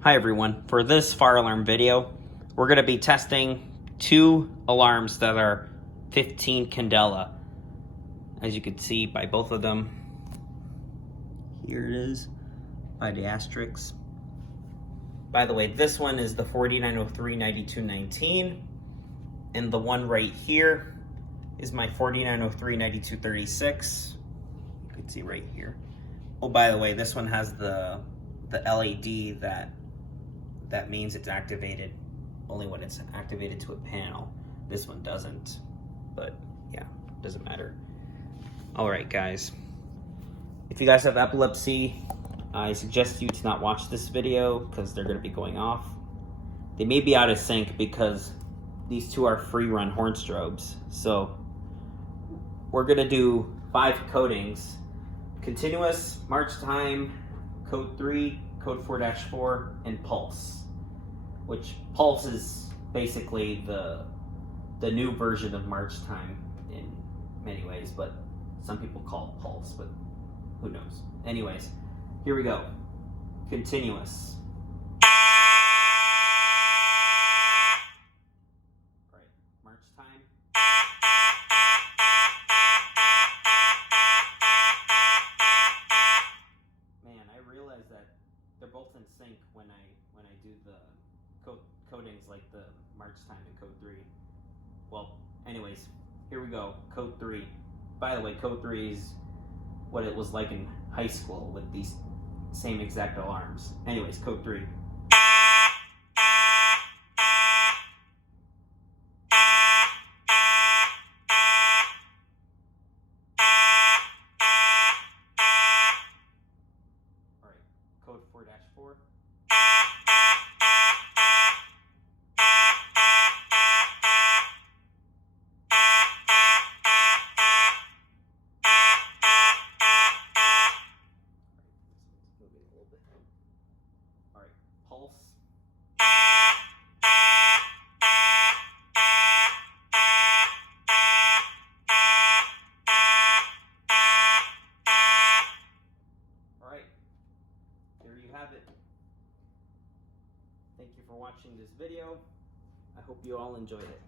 Hi everyone, for this fire alarm video, we're going to be testing two alarms that are 15 candela. As you can see by both of them, here it is by the asterisks. By the way, this one is the 4903-9219, and the one right here is my 4903-9236. You can see right here. Oh, by the way, this one has the LED that means it's activated only when it's activated to a panel. This one doesn't, but yeah, doesn't matter. All right, guys. If you guys have epilepsy, I suggest you to not watch this video because they're gonna be going off. They may be out of sync because these two are free run horn strobes. So we're gonna do 5 codings: continuous, march time, code 3, code 4-4, and pulse. Which pulse is basically the new version of march time in many ways, but some people call it pulse, but who knows. Anyways, here we go. Continuous. Right, march time. Man, I realize that they're both in sync when I do the codings like the march time and code 3. Well, anyways, here we go. Code 3. By the way, code 3 is what it was like in high school with these same exact alarms. Anyways, code 3. All right, code 4-4. All right, pulse. All right, there you have it. Thank you for watching this video. I hope you all enjoyed it.